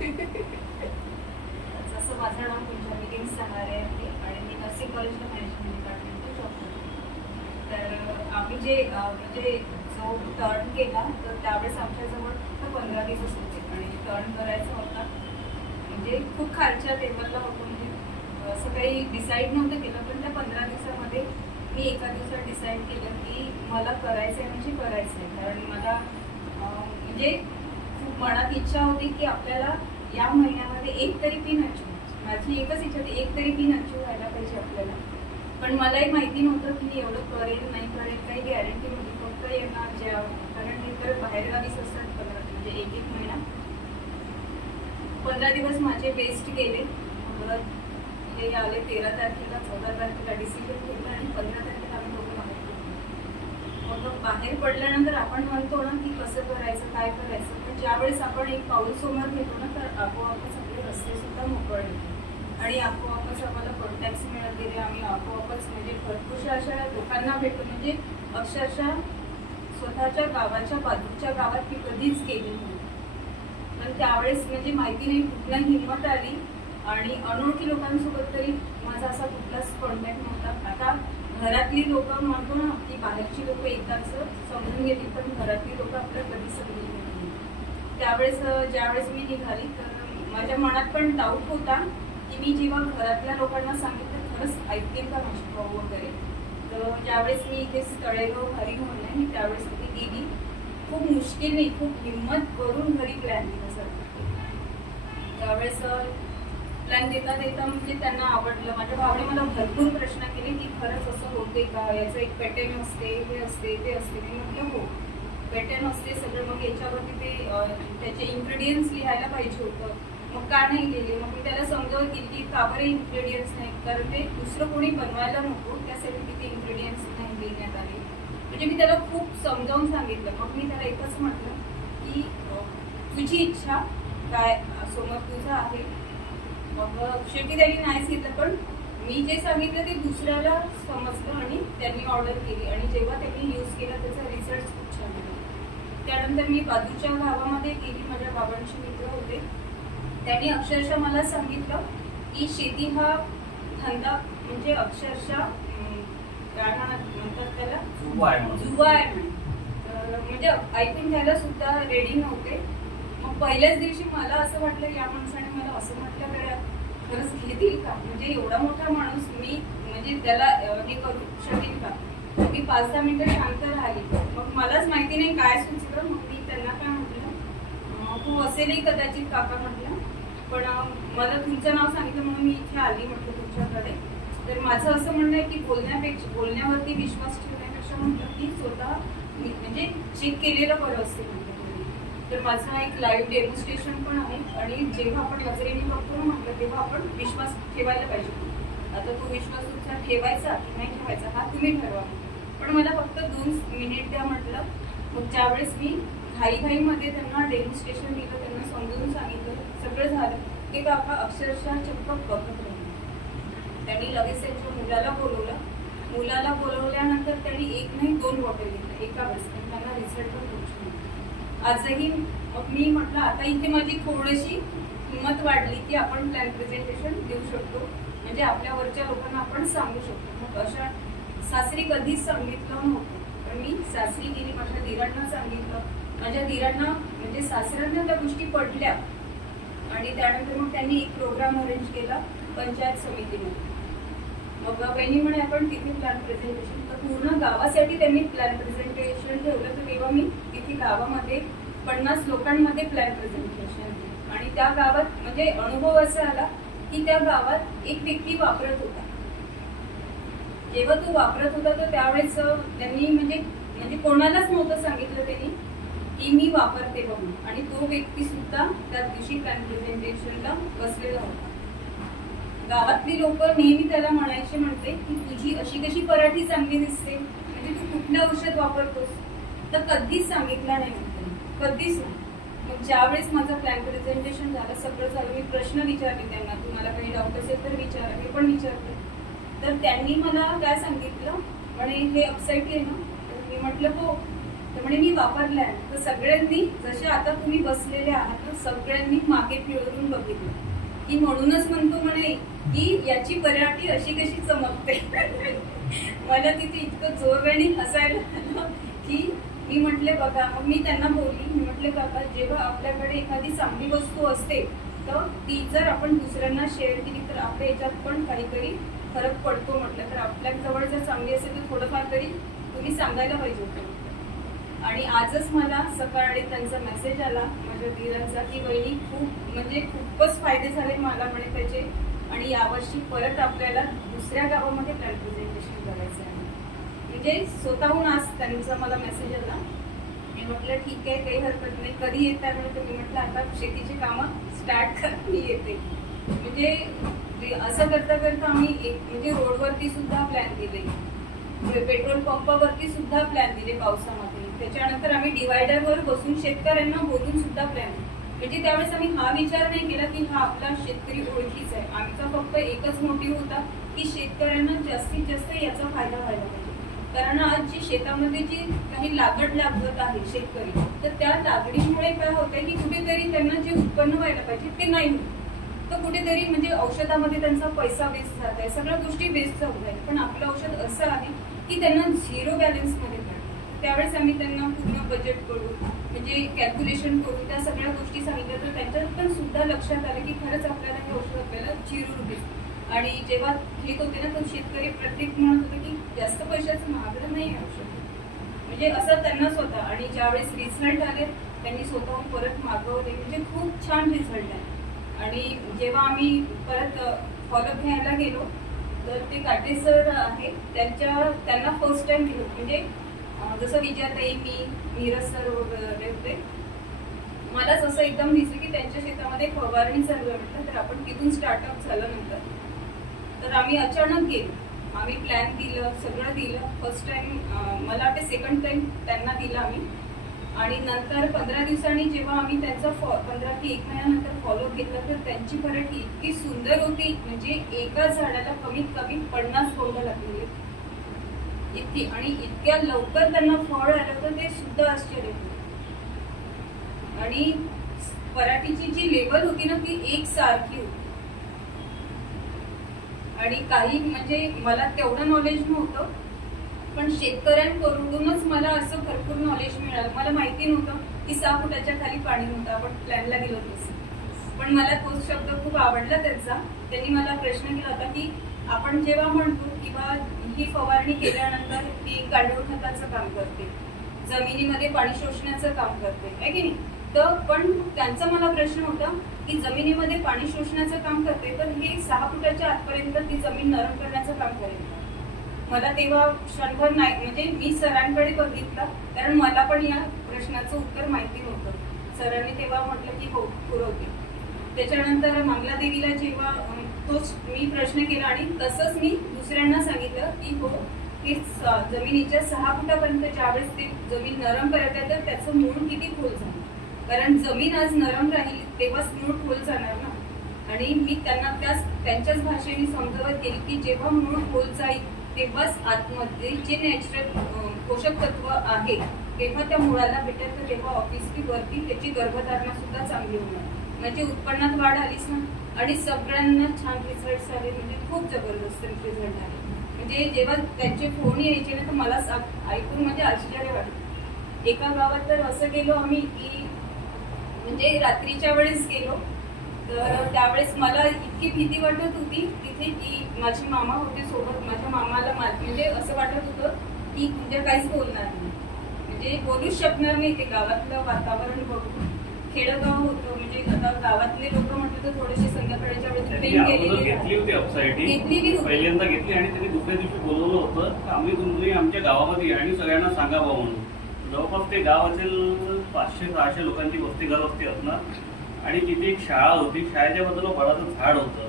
जसं माझं नाव तुमच्या मीटिंग सांगणारे आहे आणि मी नर्सिंग कॉलेजला मॅनेजमेंट डिपार्टमेंटमध्ये जॉब करते. तर आम्ही जे म्हणजे जो टर्न केला तर त्यावेळेस आमच्याजवळ फक्त 15 दिवस होते आणि टर्न करायचा होता. म्हणजे खूप खालच्या लेवलला होतो, म्हणजे असं काही डिसाईड नव्हतं केलं, पण त्या 15 दिवसामध्ये मी एका दिवसात डिसाईड केलं की मला करायचं आहे म्हणजे करायचं आहे. कारण मला म्हणजे खूप मनात इच्छा होती की आपल्याला या महिन्यामध्ये एक तरी पिन अचीव, माझी एकच इच्छा होती, एक तरी पिन अचीव व्हायला पाहिजे आपल्याला. पण मलाही माहिती नव्हतं की मी एवढं करेल नाही करेल, काही गॅरंटी नव्हती. फक्त येणार ज्या, कारण हे तर बाहेरगावीच असतात 15, म्हणजे एक महिना. 15 दिवस माझे वेस्ट गेले. हे आले 13 तारखेला, 14 तारखेला डिसिजन घेतलं आणि 15 तारखेला आम्ही दोघं बाहेर पडलो. मग बाहेर पडल्यानंतर आपण म्हणतो ना की कसं करायचं, काय करायचं, पण ज्यावेळेस आपण एक पाऊल समोर घेतो ना तर आपोआपच आपले रस्ते सुद्धा मोकळे आणि आपोआपच आम्हाला कॉन्टॅक्ट्स मिळत गेले. आम्ही आपोआपच म्हणजे भरपूरशा अशा लोकांना भेटतो, म्हणजे अक्षरशः स्वतःच्या गावाच्या बाजूच्या गावात मी कधीच गेली नाही. पण त्यावेळेस म्हणजे माहिती नाही कुठला हिंमत आली आणि अनोळखी लोकांसोबत तरी माझा असा कुठलाच कॉन्टॅक्ट नव्हता. आता घरातली लोक म्हणतो ना की बाहेरची लोक एकदाच समजून घेतील, पण घरातली लोक आपल्याला कधी समजून घेत नाही. त्यावेळेस ज्यावेळेस मी निघाली तर माझ्या मनात पण डाऊट होता की मी जेव्हा घरातल्या लोकांना सांगितलं खरंच ऐकतील का माझी भाऊ वगैरे. तर ज्यावेळेस मी इथे तळेगाव हरी म्हणून आहे, मी त्यावेळेस तिथे गेली. खूप मुश्किलने, खूप हिंमत करून घरी प्लॅन दिला सर. त्यावेळेस प्लॅन देता देता म्हणजे त्यांना आवडलं. माझ्या भावाने मला भरपूर प्रश्न केले की खरंच असं होते का, याचं एक पॅटर्न असते, हे असते, ते असते. मी म्हटलं हो पॅटर्न असते सगळं. मग याच्यावरती ते त्याचे इन्ग्रेडियंट्स लिहायला पाहिजे होतं, मग का नाही लिहिले. मग मी त्याला समजावून केली की का बरं इन्ग्रेडियंट्स नाही, कारण ते दुसरं कोणी बनवायला नको, त्यासाठी तिथे इन्ग्रेडियंट्स नाही लिहिण्यात आले. म्हणजे मी त्याला खूप समजावून सांगितलं. मग मी त्याला एकच म्हटलं की तुझी इच्छा काय समोर तुझं आहे. मग शेवटी त्यांनी नाहीच घेतलं, पण मी जे सांगितलं ते दुसऱ्याला समजलं आणि त्यांनी ऑर्डर केली. आणि जेव्हा त्यांनी यूज केला त्याचा रिझल्ट खूप छान आला. त्यानंतर मी बाजूच्या गावामध्ये गेली, माझ्या बाबांशी मित्र होते, त्यांनी अक्षरशः मला सांगितलं की शेती हा धंदा म्हणजे अक्षरशः काय म्हणतात त्याला, जुवा आहे. म्हणजे ऐकून घ्यायला सुद्धा रेडी नव्हते. मग पहिल्याच दिवशी मला असं वाटलं या माणसाने मला असं म्हटलं गड्या खरंच घेतील का, म्हणजे एवढा मोठा माणूस मी म्हणजे त्याला हे करू शकेल का. मी 5-10 मिनिटं शांत राहिली. मग मलाच माहिती नाही काय सुचलं. मग मी त्यांना काय म्हटलं, तू असेलही कदाचित काका म्हटलं, पण मला तुमचं नाव सांगितलं म्हणून मी इथे आली म्हटलं तुमच्याकडे. तर माझं असं म्हणणं आहे की बोलण्यावरती विश्वास ठेवण्यापेक्षा म्हटलं की स्वतः म्हणजे चेक केलेलं बरं असते म्हटलं. तर माझं एक लाईव्ह डेमॉन्स्ट्रेशन पण आहे आणि जेव्हा आपण नजरेने बघतो म्हटलं तेव्हा आपण विश्वास ठेवायला पाहिजे. आता तो विश्वास तुमचा ठेवायचा की नाही ठेवायचा हा तुम्ही ठरवा, पण मला फक्त 2 मिनिट द्या म्हटलं. मग ज्यावेळेस मी घाईघाईमध्ये त्यांना डेमॉन्स्ट्रेशन दिलं, त्यांना समजून सांगितलं, सगळं झालं की काका अक्षरशः चक्क बघत राहिले. त्यांनी लगेच त्यांच्या मुलाला बोलवलं. मुलाला बोलवल्यानंतर त्यांनी 1 नाही 2 बॉटल घेतल्या एका वेळेस. त्यांना रिझल्ट पण खूप. आजही मग मी म्हटलं आता इथे माझी थोडीशी हिंमत वाढली की आपण प्लॅन प्रेझेंटेशन देऊ शकतो, म्हणजे आपल्यावरच्या लोकांना आपण सांगू शकतो. मग अशा सासरी कधीच सांगितलं नव्हतं, पण मी सासरी गेली, माझ्या दिरांना सांगितलं. माझ्या दिरांना म्हणजे सासऱ्यांना त्या गोष्टी पडल्या आणि त्यानंतर मग त्यांनी एक प्रोग्राम अरेंज केला पंचायत समितीमध्ये. मग बहिणी म्हणे आपण तिथे प्लॅन प्रेझेंटेशन, तर पूर्ण गावासाठी त्यांनी प्लॅन प्रेझेंटेशन ठेवलं. तर तेव्हा मी तिथे गावामध्ये 50 लोकांमध्ये प्लॅन प्रेझेंटेशन दिलं आणि त्या गावात म्हणजे अनुभव असा आला की त्या गावात एक व्यक्ती वापरत होता. जेव्हा तो वापरत होता तर त्यावेळेस त्यांनी म्हणजे कोणालाच नव्हतं सांगितलं त्यांनी की मी वापरते म्हणून, आणि तो व्यक्ती सुद्धा त्या दिवशी प्लॅन प्रेझेंटेशनला बसलेला होता. गावातली लोक नेहमी त्याला म्हणायचे म्हणते की तुझी अशी कशी पराठी चांगली दिसते, म्हणजे तू कुठलं औषध वापरतोस, तर कधीच सांगितलं नाही म्हणते, कधीच नाही. मग ज्यावेळेस माझं प्लॅन प्रेझेंटेशन झालं, सगळं झालं, मी प्रश्न विचारले त्यांना, तुम्हाला काही डाऊट असेल तर विचारा, हे पण विचारले. तर त्यांनी मला काय सांगितलं, म्हणे हे अपसाईट आहे ना, तर मी म्हटलं हो. तर म्हणे मी वापरलाय. तर सगळ्यांनी जसे आता तुम्ही बसलेले आहात ना, सगळ्यांनी मागे फिरून बघितलं की म्हणूनच म्हणतो म्हणे की याची पराठी अशी कशी चमकते. मला तिथे इतकं जोरगाणी हसायला आलं की मी म्हटले बघा, मग मी त्यांना बोलली, मी म्हटले काका जेव्हा आपल्याकडे एखादी चांगली वस्तू असते तर ती जर आपण दुसऱ्यांना शेअर केली तर आपल्या याच्यात पण काहीतरी फरक पडतो म्हटलं. तर आपल्या जवळ जर चांगली असेल तर थोडंफार तरी तुम्ही सांगायला पाहिजे होतं. आणि आजच मला सकाळी त्यांचा मेसेज आला माझ्या धीरांचा की वहिनी खूप म्हणजे खूपच फायदे झाले मला म्हणे त्याचे, आणि यावर्षी परत आपल्याला दुसऱ्या गावामध्ये प्लॅन प्रेझेंटेशन करायचं आहे. म्हणजे स्वतःहून आज त्यांचा मला मेसेज आला. मी म्हटलं ठीक आहे, काही हरकत नाही, कधी येतात म्हणजे मी म्हटलं आता शेतीची कामं स्टार्ट करत मी येते. म्हणजे असं करता करता आम्ही म्हणजे रोडवरती सुद्धा प्लॅन दिले, पेट्रोल पंपावरती सुद्धा प्लॅन दिले पावसामध्ये. त्याच्यानंतर आम्ही डिवायडरवर बसून शेतकऱ्यांना बोलून सुद्धा प्लॅन, म्हणजे त्यावेळेस आम्ही हा विचार नाही केला की हा आपला शेतकरी ओळखीचा आहे. आमचा फक्त एकच मोटिव्ह होता की शेतकऱ्यांना जास्तीत जास्त याचा फायदा व्हायला पाहिजे. कारण आज जी शेतामध्ये जी काही लागत आहे शेतकरी, तर त्या लागणीमुळे काय होतंय की कुठेतरी त्यांना जे उत्पन्न व्हायला पाहिजे ते नाही होत. तर कुठेतरी म्हणजे औषधामध्ये त्यांचा पैसा वेस्ट जात आहे, सगळ्या गोष्टी वेस्ट जाऊ आहेत. पण आपलं औषध असं आहे की त्यांना झिरो बॅलन्समध्ये मिळतं. त्यावेळेस आम्ही त्यांना पूर्ण बजेट करून म्हणजे कॅल्क्युलेशन करून त्या सगळ्या गोष्टी सांगितल्या. तर त्यांच्यात पण सुद्धा लक्षात आलं की खरंच आपल्याला हे औषध आपल्याला ₹0. आणि जेव्हा घेत होते ना तर शेतकरी प्रत्येक म्हणत होते की जास्त पैशाचं महागडं नाही औषध, म्हणजे असं त्यांना स्वतः. आणि ज्यावेळेस रिझल्ट आले त्यांनी स्वतःहून परत मागवले, म्हणजे खूप छान रिझल्ट आहे. आणि जेव्हा आम्ही परत फॉलोअप घ्यायला गेलो तर ते काटे सर आहे त्यांना फर्स्ट टाइम गेलो, म्हणजे जसं विजयाताई मी नीरज सर वगैरे होते. मलाच असं एकदम दिसलं की त्यांच्या शेतामध्ये फवारणी चालू आहे म्हटलं, तर आपण तिथून स्टार्टअप झालं. नंतर तर आम्ही अचानक गेलो, आम्ही प्लॅन दिलं, सगळं दिलं. फर्स्ट टाइम मला वाटते सेकंड टाइम त्यांना दिलं आम्ही. आणि नंतर 15 दिवसांनी जेव्हा आम्ही त्यांचा 15 ते 1 महिन्यानंतर फॉलोअप घेतला तर त्यांची पराठी इतकी सुंदर होती, म्हणजे एका झाडाला कमीत कमी 50 बोंड लागलेली इतकी, आणि इतक्या लवकर त्यांना फळ आलं होतं ते सुद्धा आश्चर्य. आणि पराठीची जी लेवल होती ना ती एकसारखी होती. आणि काही म्हणजे मला तेवढं नॉलेज नव्हतं, पण शेतकऱ्यांकडूनच मला असं भरपूर नॉलेज मिळालं. मला माहिती नव्हतं की 6 फुटाच्या खाली पाणी नव्हतं, आपण प्लॅनला गेलो तसं. पण मला तो शब्द खूप आवडला त्यांचा. त्यांनी मला प्रश्न केला होता की आपण जेव्हा म्हणतो किंवा ही फवारणी केल्यानंतर ती गांडूळ खताचं काम करते, जमिनीमध्ये पाणी शोषण्याचं काम करते, आहे की नाही. तर पण त्यांचा मला प्रश्न होता की जमिनीमध्ये पाणी शोषण्याचं काम करते तर हे 6 फुटाच्या आतपर्यंत ती जमीन नरम करण्याचं काम करेल. मला तेव्हा क्षणभर नाही, म्हणजे मी सरांकडे बघितलं, कारण मला पण या प्रश्नाचं उत्तर माहिती नव्हतं. सरांनी तेव्हा म्हटलं की हो पुरवते. त्याच्यानंतर मंगलादेवीला जेव्हा तोच मी प्रश्न केला आणि तसंच मी दुसऱ्यांना सांगितलं की हो की जमिनीच्या 6 फुटापर्यंत ज्यावेळेस ते जमीन नरम करत आहे तर त्याचं मूळ किती खोल झालं, कारण जमीन आज नरम राहील तेव्हाच मूळ खोल जाणार ना. आणि मी त्यांना त्यांच्याच भाषेने समजावत केली की जेव्हा मूळ खोल जाईल तेव्हाच आतमध्ये जे नॅचरल पोषक तत्व आहे तेव्हा त्या मुळाला भेटेल, तर तेव्हा ऑब्व्हियसली वरती त्याची गर्भधारणा सुद्धा चांगली होणार, म्हणजे उत्पन्नात वाढ आलीच ना. आणि सगळ्यांना छान रिझल्ट आले, म्हणजे खूप जबरदस्त रिझल्ट आले. म्हणजे जेव्हा त्यांचे फोन यायचे ना तर मला ऐकून म्हणजे आश्चर्य वाटलं. एका गावात तर असं गेलो आम्ही की म्हणजे रात्रीच्या वेळेस गेलो, तर त्यावेळेस मला इतकी भीती वाटत होती तिथे की माझे मामा होते सोबत. माझ्या मामाला म्हणजे असं वाटत होतं की म्हणजे काहीच बोलणार नाही, म्हणजे बोलूच शकणार नाही. ते गावातलं वातावरण बघून खेडगाव होतं, म्हणजे आता गावातले लोक म्हटलं तर थोडेसे संध्याकाळच्या वेळेस ट्रेन घेतली होती अपसाईटी पहिल्यांदा घेतली आणि त्यांनी दुसऱ्या दिवशी बोलवलं होतं आम्ही तुम्ही आमच्या गावामध्ये आणि सगळ्यांना सांगावं म्हणून. जवळपास ते गाव असेल 500-600 लोकांची घर वस्ती असणार आणि तिथे एक शाळा होती, शाळेच्या बाजूला बळाचं झाड होतं.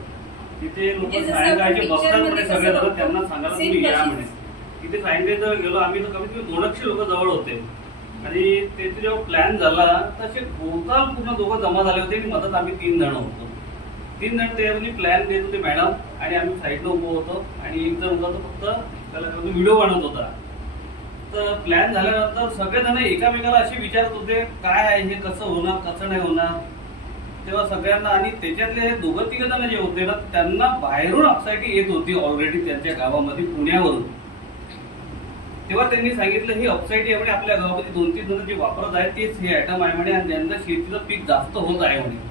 तिथे लोक सायंकाळचे बसतात म्हणे सगळे जण, त्यांना सांगायला तुम्ही या म्हणे. तिथे सायंकाळी जर गेलो आम्ही तर कमीत कमी 200 लोक जवळ होते. आणि तिथे जेव्हा प्लॅन झाला तसे टोटल पूर्ण दोघं जमा झाले होते आणि मदत आम्ही 3 जण होतो. 3 जण ते प्लॅन देत होते मॅडम, आणि आम्ही साईडला उभं होतो आणि एक जण होता तो फक्त त्याला व्हिडिओ बनवत होता. तर प्लॅन झाल्यानंतर सगळेजण एकामेकाला असे विचारत होते काय आहे हे, कसं होणार कसं नाही होणार. तेव्हा सगळ्यांना, आणि त्याच्यातले हे दोघं तिघ जण जे होते ना त्यांना बाहेरून अपसाईटी येत होती ऑलरेडी त्यांच्या गावामध्ये पुण्यावरून. तेव्हा त्यांनी सांगितलं ही अपसाईटी आहे म्हणे, आपल्या गावामध्ये 2-3 जण जे वापरत आहेत तेच हे आयटम आहे म्हणे, आणि त्यांचं शेतीचं पीक जास्त होत आहे म्हणे,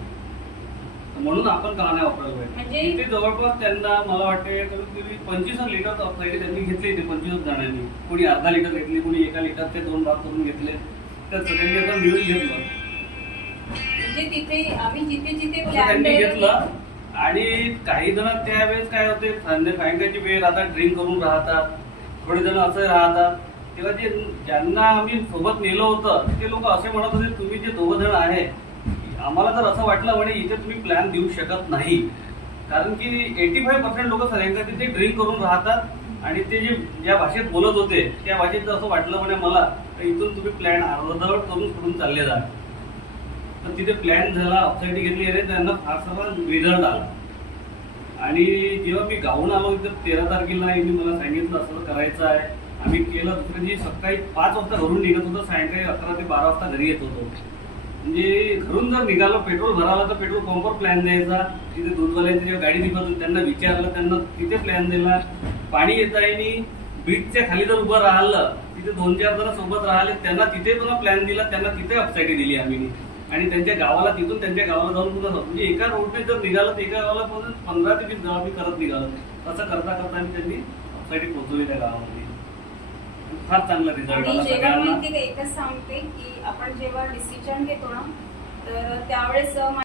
म्हणून आपण का नाही वापरायला पाहिजे. इथे जवळपास त्यांना मला वाटते कमीत कमी 25 लिटर अपसाईटी त्यांनी घेतली. ते 25 जणांनी, कोणी अर्धा लिटर घेतली, कोणी 1 लिटरचे 2 भाग करून घेतले. तर सगळ्यांनी आता मिळून घेतलं, म्हणजे तिथे आम्ही जिथे जिथे त्यांनी घेतलं. आणि काही जण त्यावेळेस काय होते, सायंकाळची वेळ आता ड्रिंक करून राहतात, थोडे जण असं राहतात. तेव्हा जे ज्यांना आम्ही सोबत नेलं होतं ते लोक असे म्हणत होते तुम्ही जे 2 जण आहे, आम्हाला तर असं वाटलं म्हणे इथे तुम्ही प्लॅन देऊ शकत नाही, कारण की 85% लोक सायंकाळ तिथे ड्रिंक करून राहतात. आणि ते जे ज्या भाषेत बोलत होते त्या भाषेत असं वाटलं म्हणे मला इथून तुम्ही प्लॅन अर्धवट करून सोडून चालले जा. तर तिथे प्लॅन झाला, अपसाईटी घेतली आणि त्यांना फार सारा रिझल्ट आला. आणि जेव्हा मी गावून आलो इथं 13 तारखेला यांनी मला सांगितलं असं करायचं आहे, आम्ही केलं. दुसऱ्या दिवशी सकाळी 5 वाजता घरून निघत होतो, सायंकाळी 11 ते 12 वाजता घरी येत होतो. म्हणजे घरून जर निघालो पेट्रोल भरायला तर पेट्रोल पंपवर प्लॅन द्यायचा. तिथे दूधवाल्यांची जेव्हा गाडी निघत होती त्यांना विचारलं, त्यांना तिथे प्लॅन दिला. पाणी येत आहे आणि बीचच्या खाली जर उभं राहिलं तिथे 2-4 जण सोबत राहिले त्यांना तिथे पुन्हा प्लॅन दिला, त्यांना तिथे अपसाईटी दिली आम्ही. आणि त्यांच्या गावाला, तिथून त्यांच्या गावाला जाऊन पुन्हा, म्हणजे एका रोडने जर निघालं तर एका गावाला 15 ते 20 गाव मी करत निघालो. असं करता करता आम्ही त्यांनी अपसाईटी पोहोचवली त्या गावामध्ये. फार चांगला रिझल्ट आला सगळ्यांना. एकच सांगते की आपण जेव्हा डिसिजन घेतो ना तर त्यावेळेस